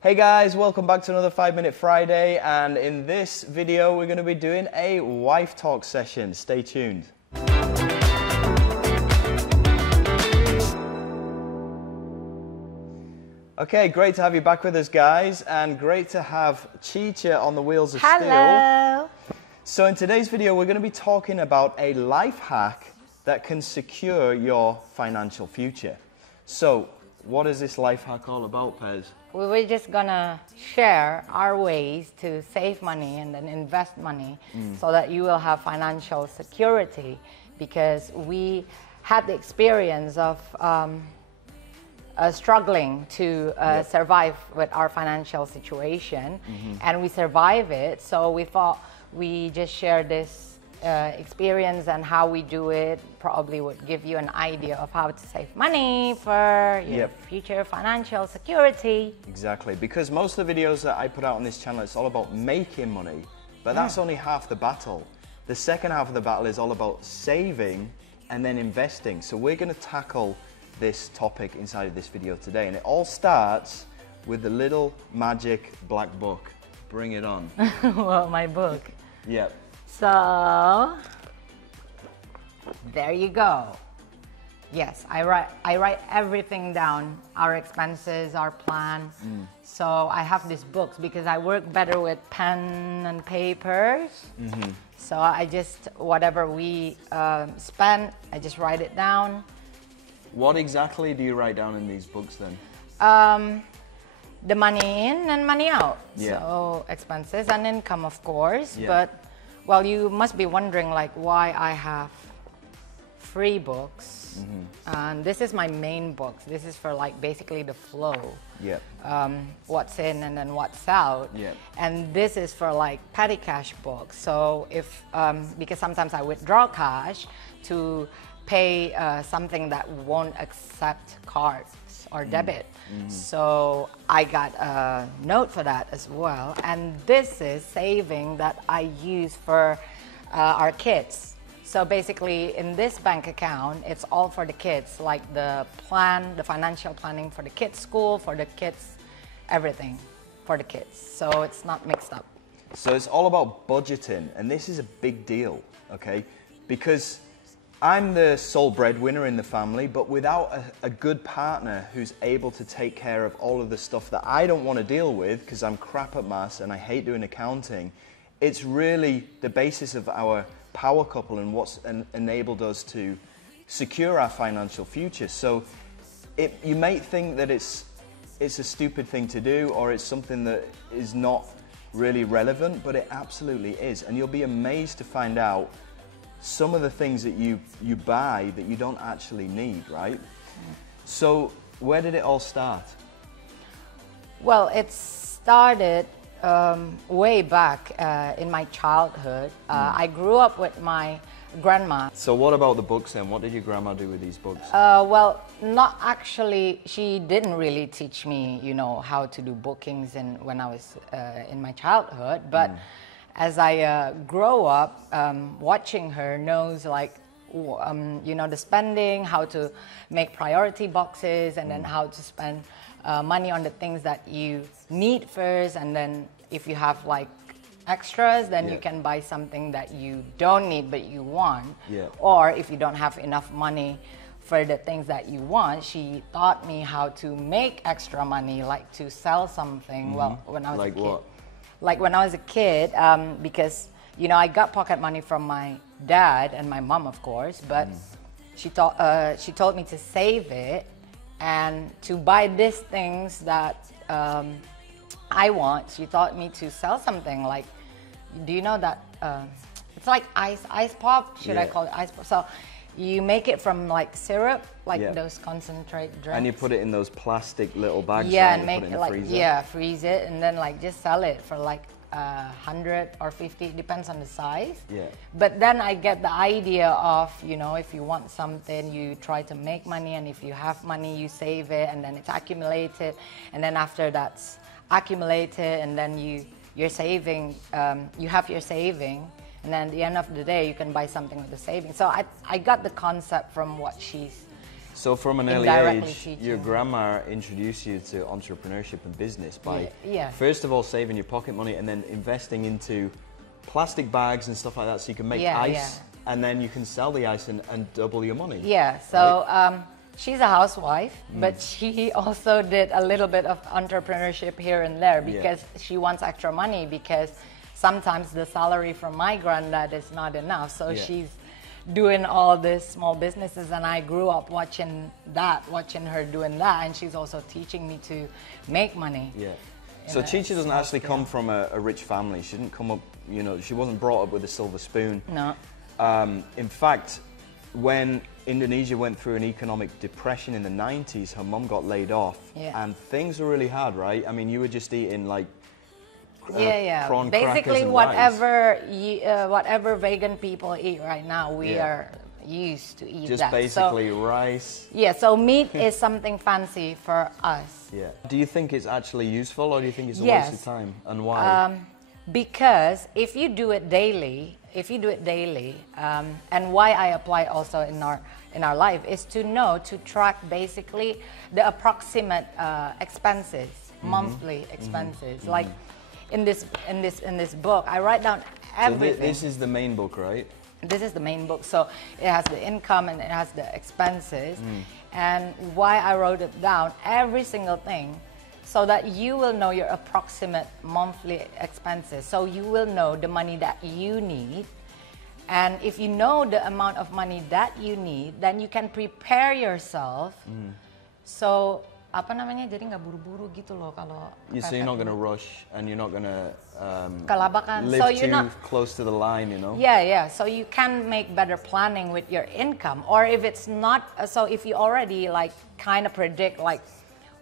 Hey guys, welcome back to another 5-Minute Friday, and in this video we're going to be doing a wife talk session. Stay tuned. Okay, great to have you back with us guys, and great to have Chicha on the wheels of Hello. steel. So in today's video we're going to be talking about a life hack that can secure your financial future. So what is this life hack all about, Pez? We were just gonna share our ways to save money and then invest money so that you will have financial security, because we had the experience of struggling to survive with our financial situation, and we survive it. So we thought we just share this experience and how we do it probably would give you an idea of how to save money for your future financial security. Exactly, because most of the videos that I put out on this channel, it's all about making money, but that's only half the battle. The second half of the battle is all about saving and then investing. So we're going to tackle this topic inside of this video today, and it all starts with the little magic black book. Bring it on. Well, my book. Yep. So there you go. Yes, I write everything down, our expenses, our plan. So I have these books because I work better with pen and papers. So I just, whatever we spend, I just write it down. What exactly do you write down in these books then? The money in and money out. Yeah. So expenses and income, of course. Yeah. But, well, you must be wondering like why I have 3 books. And this is my main book. This is for like basically the flow. Yeah. What's in and then what's out. Yeah. And this is for like petty cash books. So if, because sometimes I withdraw cash to pay something that won't accept cards or debit. So I got a note for that as well. And this is saving that I use for our kids. So basically in this bank account, it's all for the kids, like the plan, the financial planning for the kids' school, for the kids, everything for the kids. So it's not mixed up. So it's all about budgeting, and this is a big deal, okay? Because I'm the sole breadwinner in the family, but without a good partner who's able to take care of all of the stuff that I don't want to deal with, because I'm crap at maths and I hate doing accounting, it's really the basis of our power couple and what's enabled us to secure our financial future. So you may think that it's a stupid thing to do, or it's something that is not really relevant, but it absolutely is. And you'll be amazed to find out some of the things that you buy that you don't actually need, right? So where did it all start? Well, it started way back in my childhood. I grew up with my grandma. So what about the books then? What did your grandma do with these books? Well, not actually, she didn't really teach me, you know, how to do bookings when I was in my childhood, but as I grow up, watching her knows like, you know, the spending, how to make priority boxes, and then how to spend money on the things that you need first, and then if you have like extras, then you can buy something that you don't need but you want. Or if you don't have enough money for the things that you want, she taught me how to make extra money, like to sell something. Well, when I was a kid. What? Like when I was a kid, because, you know, I got pocket money from my dad and my mom, of course, but she told me to save it and to buy these things that I want. She taught me to sell something like, do you know that, it's like ice pop, should I call it ice pop? So you make it from like syrup, like those concentrate drinks. And you put it in those plastic little bags. Yeah, right? and make it like, freeze it, and then like just sell it for like 100 or 50, depends on the size. But then I get the idea of, you know, if you want something, you try to make money, and if you have money, you save it, and then it's accumulated, and then after that's accumulated, and then you're saving, you have your saving, and then at the end of the day, you can buy something with the savings. So I got the concept from what she's So from an early indirectly age, teaching. your grandma introduced you to entrepreneurship and business by Yeah. first of all saving your pocket money and then investing into plastic bags and stuff like that so you can make ice and then you can sell the ice and double your money. Yeah, so she's a housewife, but she also did a little bit of entrepreneurship here and there because she wants extra money because sometimes the salary from my granddad is not enough. So she's doing all these small businesses, and I grew up watching her doing that, and she's also teaching me to make money. Yeah. So Chicha doesn't actually come from a rich family. She didn't come up, you know, she wasn't brought up with a silver spoon. No. In fact, when Indonesia went through an economic depression in the 90s, her mum got laid off, and things were really hard, right? I mean, you were just eating like prawn basically crackers and whatever vegan people eat right now, we are used to eat just that. basically rice. Yeah, so meat is something fancy for us. Yeah. Do you think it's actually useful, or do you think it's a waste of time, and why? Because if you do it daily, and why I apply also in our life is to track basically the approximate expenses, monthly expenses. Like in this book, I write down everything. So this is the main book, right? This is the main book. So it has the income and it has the expenses, and why I wrote it down, every single thing, so that you will know your approximate monthly expenses. So you will know the money that you need. And if you know the amount of money that you need, then you can prepare yourself. So, apa namanya, jadi nggak buru-buru gitu loh kalau So you're not going to rush, and you're not going to kelabakan. live So you're too not close to the line, you know? Yeah. So you can make better planning with your income. Or if it's not, so if you already like kind of predict like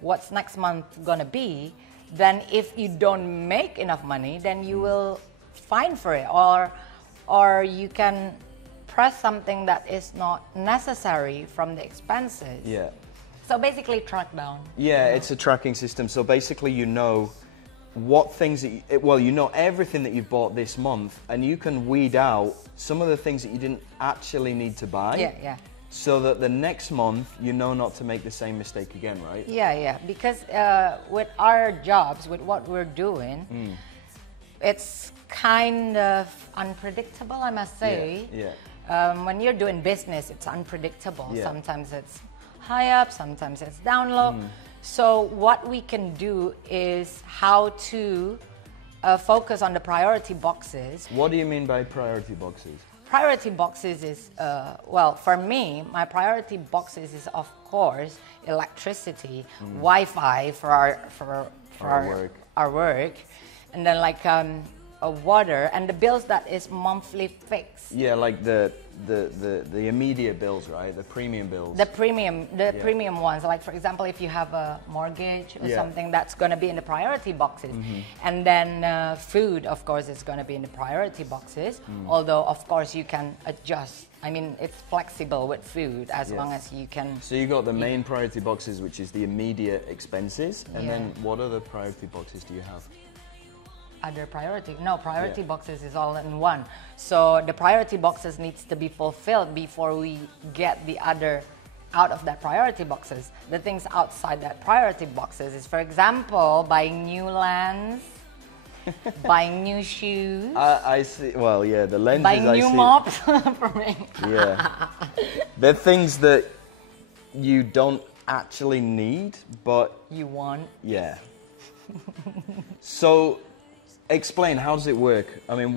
what's next month gonna be, then if you don't make enough money, then you will fine for it, or you can press something that is not necessary from the expenses. Yeah. So basically track down. Yeah, it's a tracking system. So basically you know what things that you know everything that you've bought this month, and you can weed out some of the things that you didn't actually need to buy. Yeah. So that the next month you know not to make the same mistake again, right? Yeah. Because with our jobs, with what we're doing, it's kind of unpredictable, I must say. Yeah. When you're doing business, it's unpredictable. Yeah. Sometimes it's high up, sometimes it's down low. So what we can do is how to focus on the priority boxes. What do you mean by priority boxes? Priority boxes is, well, for me, my priority boxes is, of course, electricity, Wi-Fi for our work, and then like water, and the bills that is monthly fixed. Yeah, like the immediate bills, right? The premium bills. The premium ones. Like for example, if you have a mortgage or something, that's going to be in the priority boxes. And then food, of course, is going to be in the priority boxes. Although, of course, you can adjust. I mean, it's flexible with food as long as you can. So you got the main priority boxes, which is the immediate expenses, and then what other priority boxes do you have? Other priority? No, priority boxes is all in one. So the priority boxes needs to be fulfilled before we get the other out of that priority boxes. The things outside that priority boxes is, for example, buying new lens, buying new shoes. I see. Well, yeah, the lenses. Buying new mops for me. Yeah, they're things that you don't actually need, but you want. Yeah. So. Explain, how does it work? I mean,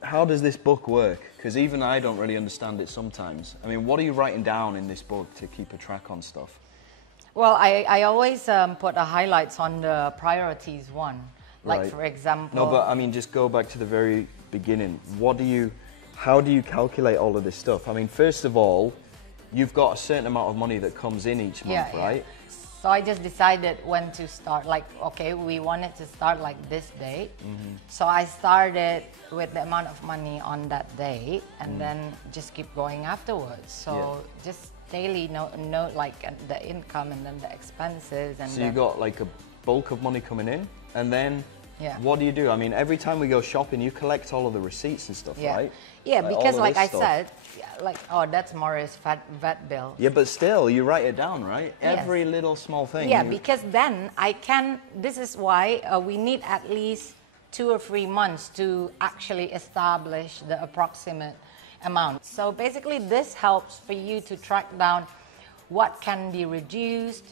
how does this book work? Because even I don't really understand it sometimes. I mean, what are you writing down in this book to keep a track on stuff? Well, I always put a highlights on the priorities one. Like for example... No, but I mean, just go back to the very beginning. How do you calculate all of this stuff? I mean, first of all, you've got a certain amount of money that comes in each month, right? So I just decided when to start. Like, okay, we wanted to start like this date. So I started with the amount of money on that date, and then just keep going afterwards. So just daily note like the income and then the expenses. And so you got like a bulk of money coming in, and then Yeah. What do? I mean, every time we go shopping, you collect all of the receipts and stuff, Yeah. right? Yeah, Like, because all of like this I stuff. said, like, oh, that's Maurice's vet bill. Yeah, but still, you write it down, right? Yes. Every little small thing. Yeah, because then this is why we need at least 2 or 3 months to actually establish the approximate amount. So basically this helps for you to track down what can be reduced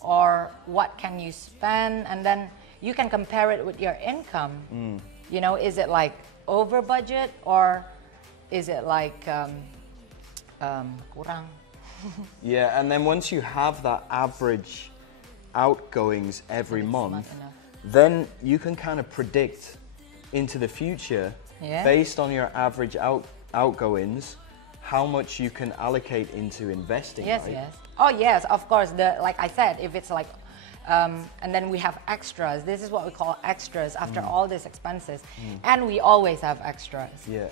or what can you spend, and then you can compare it with your income. You know, is it like over budget or is it like kurang? Yeah, and then once you have that average outgoings every month, then you can kind of predict into the future, based on your average outgoings, how much you can allocate into investing. Yes, right? yes. Oh, yes, of course. Like I said, if it's like, and then we have extras. This is what we call extras after all these expenses. And we always have extras. Yeah.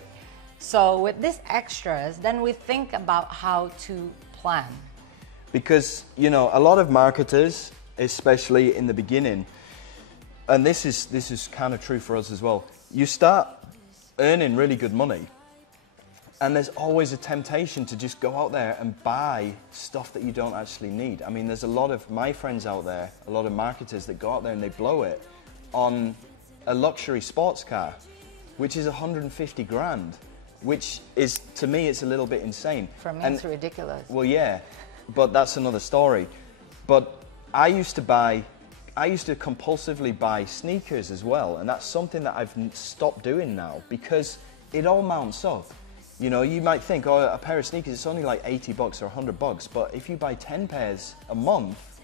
So with these extras, then we think about how to plan. Because, you know, a lot of marketers, especially in the beginning, and this is kind of true for us as well, you start earning really good money, and there's always a temptation to just go out there and buy stuff that you don't actually need. I mean, there's a lot of my friends out there, a lot of marketers that go out there and they blow it on a luxury sports car, which is 150 grand, which is, to me, it's a little bit insane. For me, it's ridiculous. Well, yeah, but that's another story. But I used to compulsively buy sneakers as well, and that's something that I've stopped doing now because it all mounts up. You know, you might think, oh, a pair of sneakers, it's only like 80 bucks or 100 bucks, but if you buy 10 pairs a month,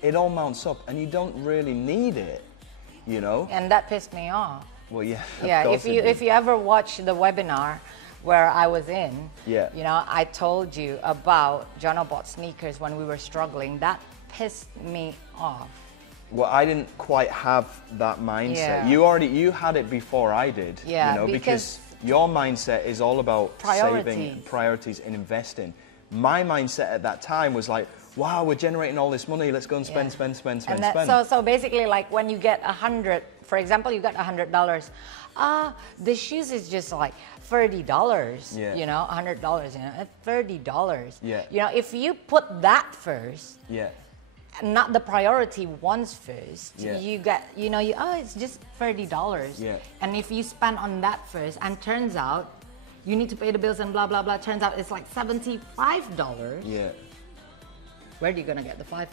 it all mounts up and you don't really need it, you know? And that pissed me off. Well, yeah. Yeah, if you ever watch the webinar where I was in, yeah, you know, I told you about Jono bought sneakers when we were struggling. That pissed me off. Well, I didn't quite have that mindset. Yeah. You had it before I did. Yeah, you know, because your mindset is all about saving, priorities, and investing. My mindset at that time was like, wow, we're generating all this money. Let's go and spend. So basically, like when you get 100, for example, you got $100. The shoes is just like $30. Yeah. You know, $100. You know, at $30. Yeah. You know, if you put that first. Yeah. Not the priority ones first. Yeah. You get, you know, it's just $30. Yeah. And if you spend on that first, and turns out you need to pay the bills and blah blah blah. Turns out it's like $75. Yeah. Where are you gonna get the $5?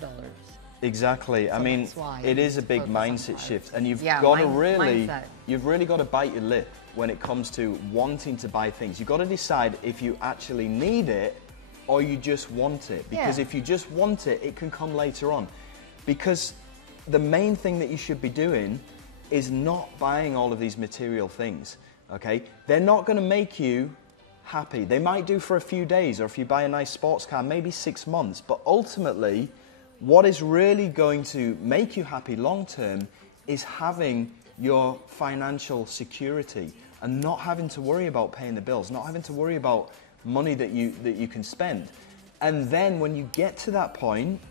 Exactly. So I mean, it is a big mindset shift, and you've got to you've really got to bite your lip when it comes to wanting to buy things. You've got to decide if you actually need it or you just want it. Because if you just want it, it can come later on. Because the main thing that you should be doing is not buying all of these material things, okay? They're not going to make you happy. They might do for a few days, or if you buy a nice sports car, maybe 6 months. But ultimately, what is really going to make you happy long term is having your financial security and not having to worry about paying the bills, not having to worry about money that you can spend. And then when you get to that point,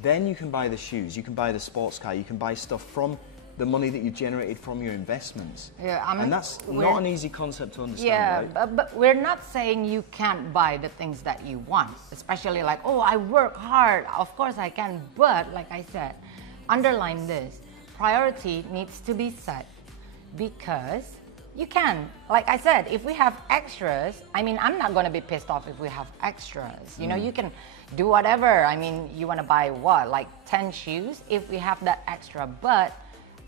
then you can buy the shoes, you can buy the sports car, you can buy stuff from the money that you generated from your investments. Yeah, and that's not an easy concept to understand, right? but we're not saying you can't buy the things that you want, especially like, oh, I work hard, of course I can, but like I said, underline this, priority needs to be set, because you can. Like I said, if we have extras, I mean, I'm not going to be pissed off if we have extras. You know, you can do whatever. I mean, you want to buy what, like 10 shoes if we have that extra, but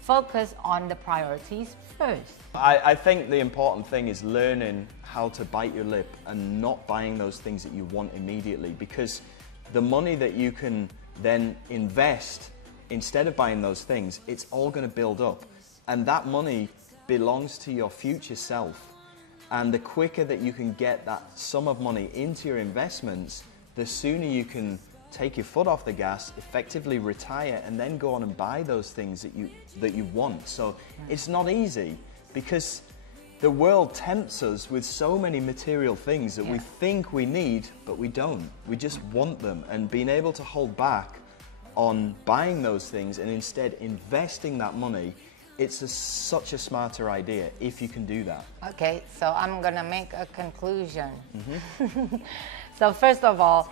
focus on the priorities first. I think the important thing is learning how to bite your lip and not buying those things that you want immediately, because the money that you can then invest instead of buying those things, it's all going to build up. And that money belongs to your future self. And the quicker that you can get that sum of money into your investments, the sooner you can take your foot off the gas, effectively retire, and then go on and buy those things that you want. So it's not easy, because the world tempts us with so many material things that we think we need, but we don't. We just want them. And being able to hold back on buying those things and instead investing that money such a smarter idea if you can do that. Okay, so I'm gonna make a conclusion. So first of all,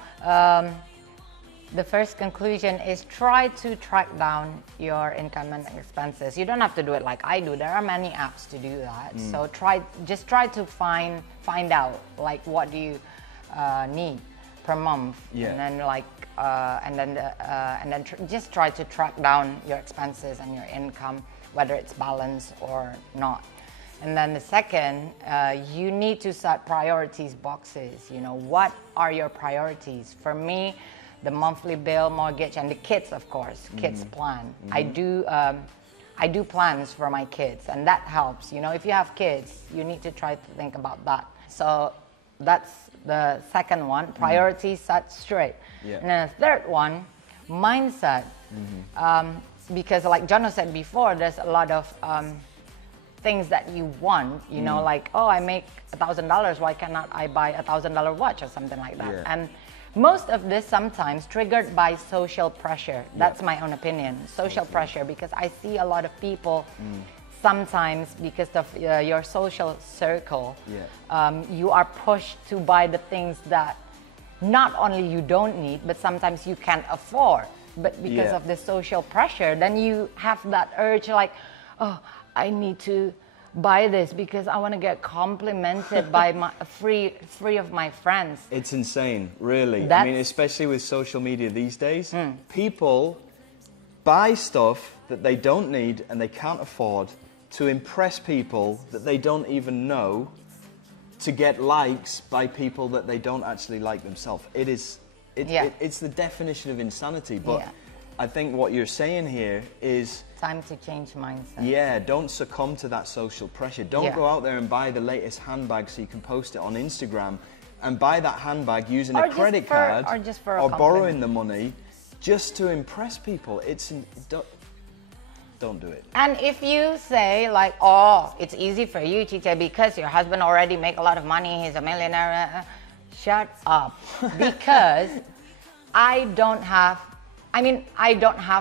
the first conclusion is try to track down your income and expenses. You don't have to do it like I do. There are many apps to do that. So just try to find out like what do you need per month, and then like just try to track down your expenses and your income, whether it's balanced or not. And then the second, you need to set priorities boxes. You know, what are your priorities? For me, the monthly bill, mortgage, and the kids, of course, kids plan. I do plans for my kids, and that helps. You know, if you have kids, you need to try to think about that. So that's the second one, priorities set straight. And then the third one, mindset. Because like Jono said before, there's a lot of things that you want, you know, like, oh, I make $1,000, why cannot I buy a $1,000 watch or something like that? And most of this sometimes triggered by social pressure. That's my own opinion, social pressure, because I see a lot of people sometimes because of your social circle, you are pushed to buy the things that not only you don't need, but sometimes you can't afford. But because of the social pressure, then you have that urge like, oh, I need to buy this because I want to get complimented by my free of my friends. It's insane, really. I mean, especially with social media these days, people buy stuff that they don't need and they can't afford to impress people that they don't even know, to get likes by people that they don't actually like themselves. It's the definition of insanity. But I think what you're saying here is time to change mindset. Yeah, don't succumb to that social pressure. Don't go out there and buy the latest handbag so you can post it on Instagram and buy that handbag using a credit card or borrowing the money just to impress people. Don't do it. And if you say like, oh, it's easy for you, Chiche, because your husband already make a lot of money, he's a millionaire, shut up. Because I don't have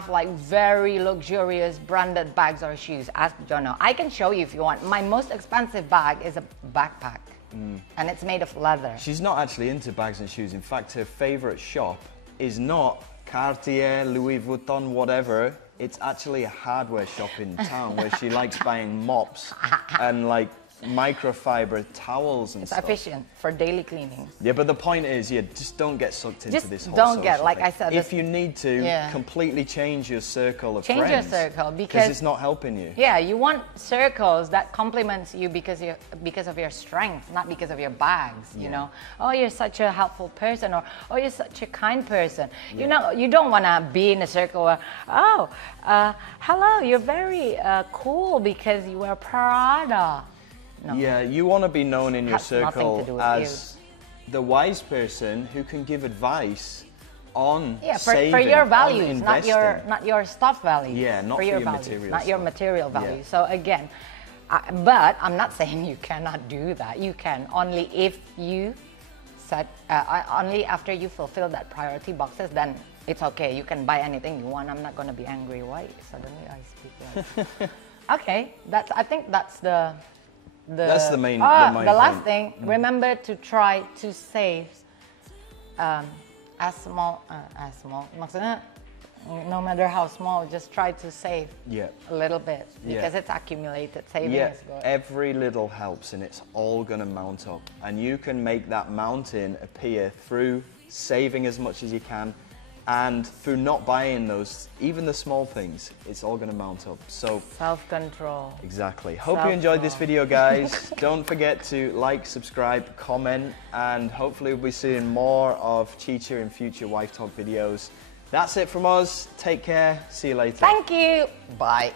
like very luxurious branded bags or shoes. Ask Jono. I can show you if you want. My most expensive bag is a backpack, and it's made of leather. She's not actually into bags and shoes. In fact, her favorite shop is not Cartier, Louis Vuitton, whatever. It's actually a hardware shop in town where she likes buying mops and like microfiber towels and stuff. It's efficient for daily cleaning. Yeah, but the point is, just don't get sucked into this whole social thing. Like I said, if you need to, completely change your circle of friends. Change your circle because it's not helping you. Yeah, you want circles that compliments you because of your strength, not because of your bags. You know, oh, you're such a helpful person, or oh, you're such a kind person. You know, you don't want to be in a circle where, oh, hello, you're very cool because you wear Prada. No. Yeah, you want to be known in your circle as the wise person who can give advice on saving, for your values, not your stuff values. Yeah, not for your material, not your material values. So again, but I'm not saying you cannot do that. You can only if you set only after you fulfill that priority boxes. Then it's okay. You can buy anything you want. I'm not going to be angry. Why suddenly I speak like? Okay, I think that's the main last thing. Remember to try to save as small. Maksudnya, no matter how small, just try to save a little bit because it's accumulated. Saving is good. Every little helps, and it's all going to mount up. And you can make that mountain appear through saving as much as you can, and through not buying those, even the small things. It's all going to mount up. So self-control. Exactly. Hope you enjoyed this video, guys. Don't forget to like, subscribe, comment, and hopefully we'll be seeing more of Chicha in future Wife Talk videos. That's it from us. Take care. See you later. Thank you. Bye.